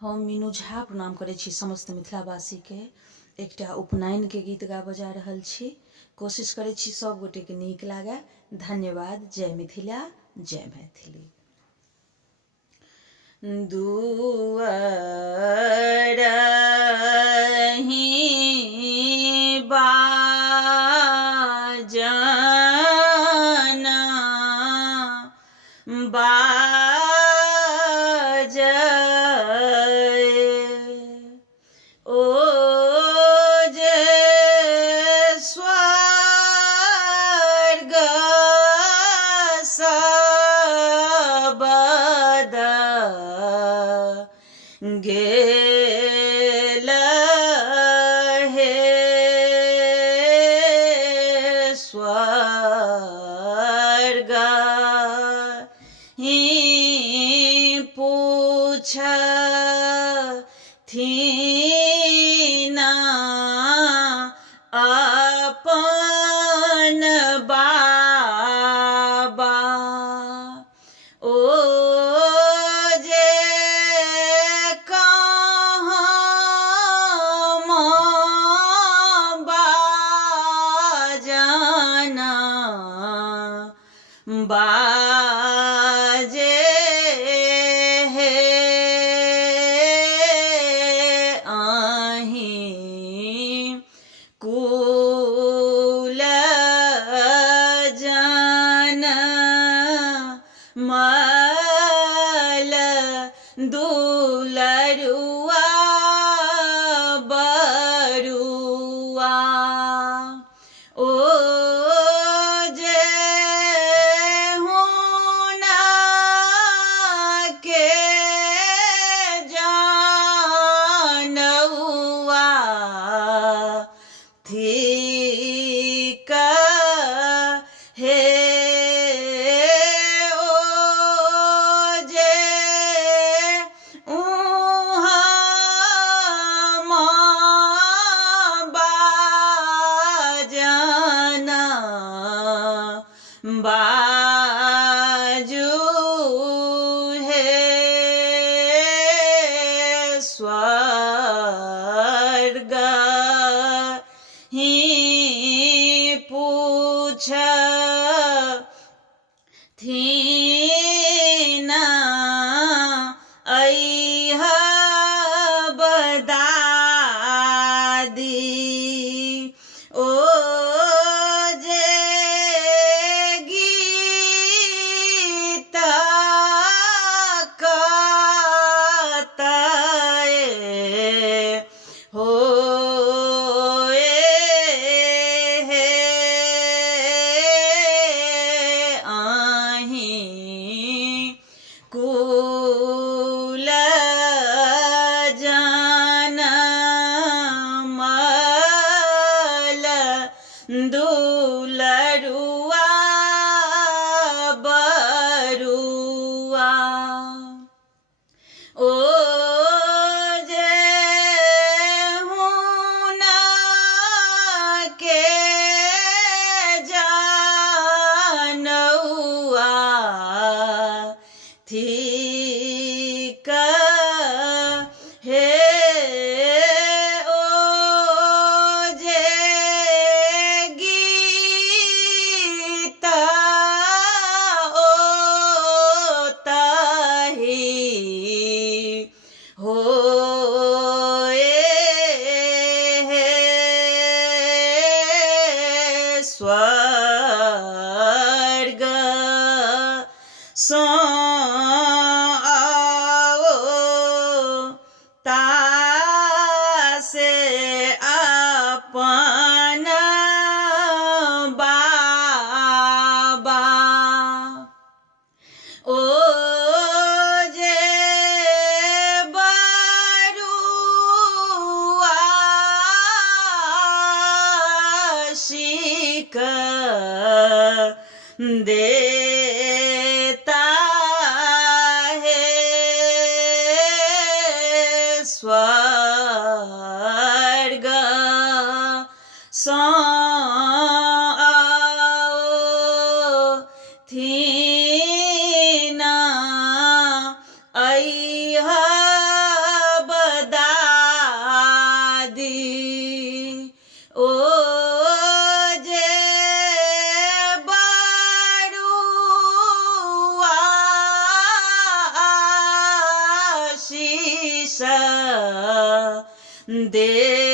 हम मीनू झा प्रणाम करै छी समस्त मिथिलावासी के। एकटा उपनयन के गीत गा बजा रहल छी। कोशिश करै छी सब गोटे के नीक लागे। धन्यवाद। जय मिथिला, जय मैथिली। दुअरहि बाजना ओ जे स्वर्ग सबद गेल हे स्वर्ग ही पूछथिना अपन बाबा ओ जे कहाँ बाजना बाजे हे आहीं कुल जन मल दुलरुआ बरुआ ओ जे हुना के जानौआ थिक हे ओ जे उहाँ बाजना बाजू हे स्वर्ग ही पूछथिना अइह बदादी ओ जे गीत कतए होए हे आहीं कुल जन मल दुलरुआ बरुआ ओ जे हुना के जानौआ थिक हे ओ जे गीत ओतहि होए हे स्वर्ग सँ आओ तासे अपन बाबा ओ जे बरुआ शिक देता है स्वर्ग सँ आओ थिना अइह दे